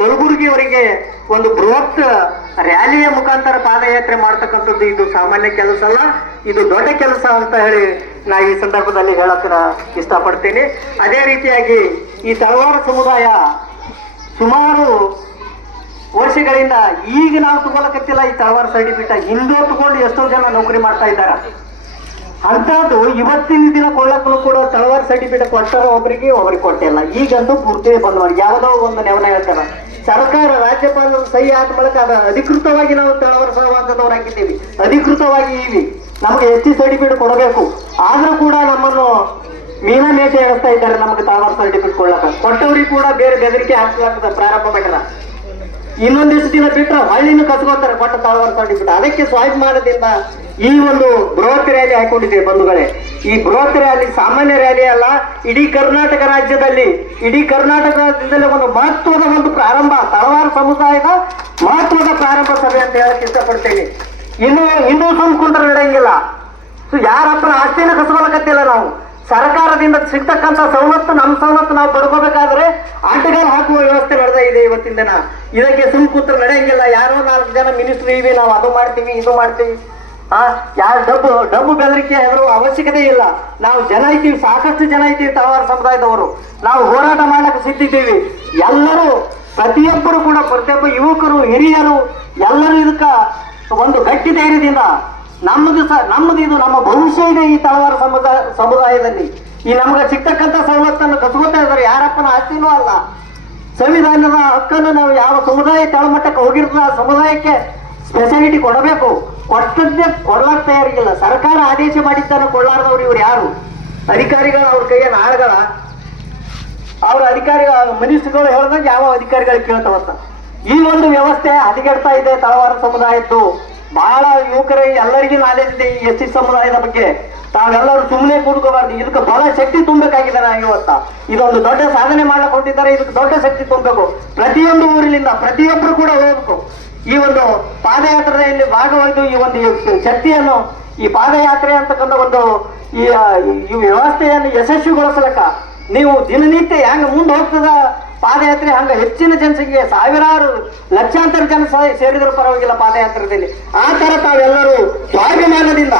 ಕಲಬುರಗಿಯವರಿಗೆ ಒಂದು ಬೃಹತ್ ರ್ಯಾಲಿಯ ಮುಖಾಂತರ ಪಾದಯಾತ್ರೆ ಮಾಡ್ತಕ್ಕಂಥದ್ದು ಇದು ಸಾಮಾನ್ಯ ಕೆಲಸ ಅಲ್ಲ, ಇದು ದೊಡ್ಡ ಕೆಲಸ ಅಂತ ಹೇಳಿ ನಾ ಈ ಸಂದರ್ಭದಲ್ಲಿ ಹೇಳೋಕೆ ಇಷ್ಟಪಡ್ತೀನಿ. ಅದೇ ರೀತಿಯಾಗಿ ಈ ತಳವಾರ ಸಮುದಾಯ ಸುಮಾರು ವರ್ಷಗಳಿಂದ ಈಗ ನಾವು ತಗೊಳಕತ್ತಿಲ್ಲ ಈ ತಳವಾರ ಸರ್ಟಿಫಿಕೇಟ್ ಹಿಂದೆ ತಗೊಂಡು ಎಷ್ಟೋ ಜನ ನೌಕರಿ ಮಾಡ್ತಾ ಇದ್ದಾರೆ. ಅಂಥದ್ದು ಇವತ್ತಿನ ದಿನ ಕೊಳ್ಳಕ್ಕೂ ಕೂಡ ತಳವಾರ ಸರ್ಟಿಫಿಕೇಟ್ ಕೊಟ್ಟಾರ ಒಬ್ಬರಿಗೆ ಒಬ್ಬರಿಗೆ ಕೊಟ್ಟಿಲ್ಲ ಈಗಂತೂ ಪೂರ್ತಿ ಬಂದವರು ಯಾವುದೋ ಒಂದು ನೆವನ ಹೇಳ್ತಾರ ಸರ್ಕಾರ ರಾಜ್ಯಪಾಲರು ಸಹಿ ಆದ ಮೂಲಕ ಅದ ಅಧಿಕೃತವಾಗಿ ನಾವು ತಳವರ ಹಾಕಿದ್ದೀವಿ ಅಧಿಕೃತವಾಗಿ ಇವಿ ನಮಗೆ ಎಸ್ ಟಿ ಸರ್ಟಿಫಿಕೇಟ್ ಕೊಡಬೇಕು. ಆದ್ರೂ ಕೂಡ ನಮ್ಮನ್ನು ಮೀನ ಮೇಷ ಎಣಿಸ್ತಾ ಇದ್ದಾರೆ ನಮಗೆ ತಳವರ ಸರ್ಟಿಫಿಕೇಟ್ ಕೊಡ್ಲಕ್ಕ ಕೊಟ್ಟವ್ರಿಗೆ ಕೂಡ ಬೇರೆ ಬೆದರಿಕೆ ಹಾಕ್ಲಾಗ್ತದೆ ಪ್ರಾರಂಭ ಮಾಡ್ಯಾರ ಇನ್ನೊಂದಿಷ್ಟು ದಿನ ಬಿಟ್ಟರೆ ಹಳ್ಳಿನೂ ಕಸ್ಕೋತಾರೆ ಕೊಟ್ಟ ತಳವರ ಸರ್ಟಿಫಿಕೇಟ್. ಅದಕ್ಕೆ ಸ್ವಾಭಿಮಾನದಿಂದ ಈ ಒಂದು ಬೃಹತ್ ರ್ಯಾಲಿ ಹಾಕೊಂಡಿದ್ದೇವೆ ಬಂಧುಗಳೇ. ಈ ಬೃಹತ್ ರ್ಯಾಲಿ ಸಾಮಾನ್ಯ ರ್ಯಾಲಿ ಅಲ್ಲ, ಇಡೀ ಕರ್ನಾಟಕ ರಾಜ್ಯದಲ್ಲಿ, ಇಡೀ ಕರ್ನಾಟಕ ರಾಜ್ಯದಲ್ಲಿ ಒಂದು ಮಹತ್ವದ ಒಂದು ಪ್ರಾರಂಭ, ತಳವಾರ ಸಮುದಾಯದ ಮಹತ್ವದ ಪ್ರಾರಂಭ ಸಭೆ ಅಂತ ಹೇಳಕ್ ಇಷ್ಟಪಡ್ತೇನೆ. ಇನ್ನು ಹಿಂದೂ ಕುಂತ್ರೆ ನಡೆಯಂಗಿಲ್ಲ. ಸೊ ಹತ್ರ ಆಸ್ತಿನ ಕಸಬಲಕತ್ತಿಲ್ಲ ನಾವು. ಸರ್ಕಾರದಿಂದ ಸಿಗ್ತಕ್ಕಂಥ ಸವಲತ್ತು, ನಮ್ಮ ಸವಲತ್ತು ನಾವು ಪಡ್ಕೋಬೇಕಾದ್ರೆ ಆಟಗಾರ ಹಾಕುವ ವ್ಯವಸ್ಥೆ ನಡೆದ ಇದೆ ಇವತ್ತಿನ ದಿನ. ಇದಕ್ಕೆ ಸುಮ್ ಕೂತ್ರೆ ನಡೆಯಂಗಿಲ್ಲ. ಯಾರೋ ನಾಲ್ಕು ಜನ ಮಿನಿಸ್ಟ್ರಿ ಇವಿ ನಾವು ಅದು ಮಾಡ್ತೀವಿ, ಇದು ಮಾಡ್ತೀವಿ. ಆ, ಯಾರು ಡಬ್ಬು ಡಬ್ಬು ಬೆದರಿಕೆ ಹೆದರುವ ಅವಶ್ಯಕತೆ ಇಲ್ಲ. ನಾವು ಜನ ಇದ್ದೀವಿ, ಸಾಕಷ್ಟು ಜನ ಇದ್ದೀವಿ ತಳವಾರ ಸಮುದಾಯದವರು. ನಾವು ಹೋರಾಟ ಮಾಡಕ್ಕೆ ಸಿದ್ಧಿದ್ದೀವಿ ಎಲ್ಲರೂ, ಪ್ರತಿಯೊಬ್ಬರು ಕೂಡ, ಪ್ರತಿಯೊಬ್ಬ ಯುವಕರು, ಹಿರಿಯರು, ಎಲ್ಲರೂ ಇದಕ್ಕ ಒಂದು ಗಟ್ಟಿ ಧೈರ್ಯದಿಂದ ನಮ್ಮದು ಸಹ ನಮ್ಮದು ಇದು, ನಮ್ಮ ಭವಿಷ್ಯ ಇದೆ ಈ ತಳವಾರ ಸಮುದಾಯ, ಸಮುದಾಯದಲ್ಲಿ. ಈ ನಮ್ಗೆ ಸಿಗ್ತಕ್ಕಂಥ ಸವಲತ್ತನ್ನು ಕಸ್ಕೊತಾ ಇದ್ದಾರೆ. ಯಾರಪ್ಪನ ಆಸ್ತಿನೂ ಅಲ್ಲ. ಸಂವಿಧಾನದ ಹಕ್ಕನ್ನು ನಾವು ಯಾವ ಸಮುದಾಯ ತಳಮಟ್ಟಕ್ಕೆ ಹೋಗಿರ್ತದೆ ಆ ಸಮುದಾಯಕ್ಕೆ ಸ್ಪೆಷಾಲಿಟಿ ಕೊಡಬೇಕು. ಕೊಟ್ಟದ್ದೇ ಕೊಡ್ಲಾಕ್ ತಯಾರಿಗಿಲ್ಲ. ಸರ್ಕಾರ ಆದೇಶ ಮಾಡಿದ್ದಾನೆ ಕೊಡ್ಲಾರ್ದವ್ರು ಇವ್ರು ಯಾರು? ಅಧಿಕಾರಿಗಳು ಅವ್ರ ಕೈಯ ಆಳ್ಗಳ. ಅವ್ರ ಅಧಿಕಾರಿಗಳ, ಮಿನಿಸ್ಟ್ರುಗಳು ಹೇಳ್ದಂಗೆ ಯಾವ ಅಧಿಕಾರಿಗಳು ಕೇಳ್ತಾವಂತ ಈ ಒಂದು ವ್ಯವಸ್ಥೆ ಹದಗೆಡ್ತಾ ಇದೆ ತಳವಾರ ಸಮುದಾಯದ್ದು. ಬಹಳ ಯುವಕರ, ಎಲ್ಲರಿಗೂ ನಾಲೆಜ್ ಇದೆ ಈ ಎಸ್ ಸಿ ಸಮುದಾಯದ ಬಗ್ಗೆ. ತಾವೆಲ್ಲರೂ ಸುಮ್ಮನೆ ಕೂಡ್ಕೋಬಾರ್ದು ಇದಕ್ಕೆ ಬಹಳ ಶಕ್ತಿ ತುಂಬಬೇಕಾಗಿದೆ ನಾ ಇವತ್ತ ಇದೊಂದು ದೊಡ್ಡ ಸಾಧನೆ ಮಾಡಕ್ ಹೊಂಟಿದ್ದಾರೆ ಇದಕ್ಕೆ ದೊಡ್ಡ ಶಕ್ತಿ ತುಂಬಬೇಕು. ಪ್ರತಿಯೊಂದು ಊರಿನಿಂದ ಪ್ರತಿಯೊಬ್ಬರು ಕೂಡ ಹೋಗ್ಬೇಕು. ಈ ಒಂದು ಪಾದಯಾತ್ರೆಯಲ್ಲಿ ಭಾಗವಹಿಸಿ ಈ ಒಂದು ಶಕ್ತಿಯನ್ನು, ಈ ಪಾದಯಾತ್ರೆ ಅಂತಕ್ಕಂಥ ಒಂದು ಈ ಈ ವ್ಯವಸ್ಥೆಯನ್ನು ಯಶಸ್ವಿಗೊಳಿಸಲಕ್ಕ ನೀವು ದಿನನಿತ್ಯ ಹೆಂಗ ಮುಂದೆ ಹೋಗ್ತದ, ಪಾದಯಾತ್ರೆ ಹಂಗ ಹೆಚ್ಚಿನ ಜನಸಂಖ್ಯೆ ಸಾವಿರಾರು ಲಕ್ಷಾಂತರ ಜನ ಸೇರಿದ್ರು ಪರವಾಗಿಲ್ಲ ಪಾದಯಾತ್ರೆಯಲ್ಲಿ. ಆ ಥರ ತಾವೆಲ್ಲರೂ ಸ್ವಾಭಿಮಾನದಿಂದ,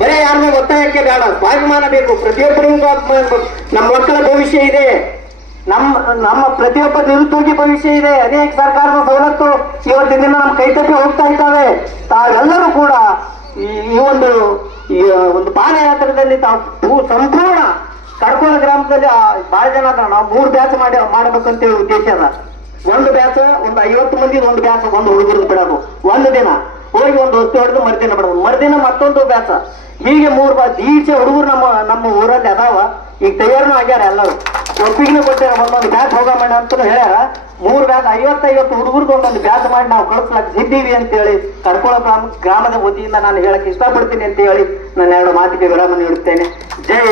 ಬರೀ ಯಾರನ್ನೂ ಒತ್ತಾಯಕ್ಕೆ ಬೇಡ, ಸ್ವಾಭಿಮಾನ ಬೇಕು. ಪ್ರತಿಯೊಬ್ಬರಿಗೂ ನಮ್ಮ ಮಕ್ಕಳ ಭವಿಷ್ಯ ಇದೆ. ನಮ್ಮ ನಮ್ಮ ಪ್ರತಿಯೊಬ್ಬ ನಿರುದ್ಯೋಗಿ ಭವಿಷ್ಯ ಇದೆ. ಅನೇಕ ಸರ್ಕಾರದ ಸವಲತ್ತು ಇವತ್ತಿನ ದಿನ ನಮ್ಮ ಕೈತಪ್ಪಿ ಹೋಗ್ತಾ ಇದ್ದಾವೆ. ತಾವೆಲ್ಲರೂ ಕೂಡ ಈ ಒಂದು ಈ ಒಂದು ಪಾದಯಾತ್ರೆಯಲ್ಲಿ ತಾವು ಸಂಪೂರ್ಣ ಕಡ್ಕೋಳ ಗ್ರಾಮದಲ್ಲಿ ಬಹಳ ಜನ ಅದ ನಾವು ಮೂರು ಬ್ಯಾಚ್ ಮಾಡಿ, ಮಾಡ್ಬೇಕಂತೇಳಿ ಉದ್ದೇಶ ಅದ. ಒಂದು ಬ್ಯಾಚ್, ಒಂದು ಐವತ್ತು ಮಂದಿ ಒಂದು ಬ್ಯಾಚ್, ಒಂದು ಹುಡುಗರು ಬಿಡೋದು. ಒಂದು ದಿನ. ಹೋಗಿ ಒಂದು ವಸ್ತು ಹೊಡೆದು ಮರುದಿನ ಬಿಡೋದು. ಮರುದಿನ ಮತ್ತೊಂದು ಬ್ಯಾಚ್. ಹೀಗೆ ಮೂರು ಬಾ ಈಚೆ ಹುಡುಗರು ನಮ್ಮ ನಮ್ಮ ಊರಲ್ಲಿ ಅದಾವ. ಈಗ ತಯಾರನೂ ಆಗ್ಯಾರ ಎಲ್ಲರೂ. ಒಪ್ಪಿಗೆ ಕೊಟ್ಟೆ ಒಂದೊಂದು ಬ್ಯಾಚ್ ಹೋಗಮಣ್ಣ ಅಂತ ಹೇಳ ಮೂರು ಬ್ಯಾಚ್ ಐವತ್ತೈವತ್ತು ಹುಡುಗರ್ದು ಒಂದೊಂದು ಬ್ಯಾಚ್ ಮಾಡಿ ನಾವು ಕಳಿಸ್ಲಕ್ ಸಿದ್ದೀವಿ ಅಂತೇಳಿ ಕಡ್ಕೋಳ ಗ್ರಾಮ ಗ್ರಾಮದ ವತಿಯಿಂದ ನಾನು ಹೇಳಕ್ ಇಷ್ಟಪಡ್ತೀನಿ ಅಂತ ಹೇಳಿ ನಾನು ಎರಡು ಮಾತಿಗೆ ವಿರಾಮ ನೀಡುತ್ತೇನೆ. ಜೈ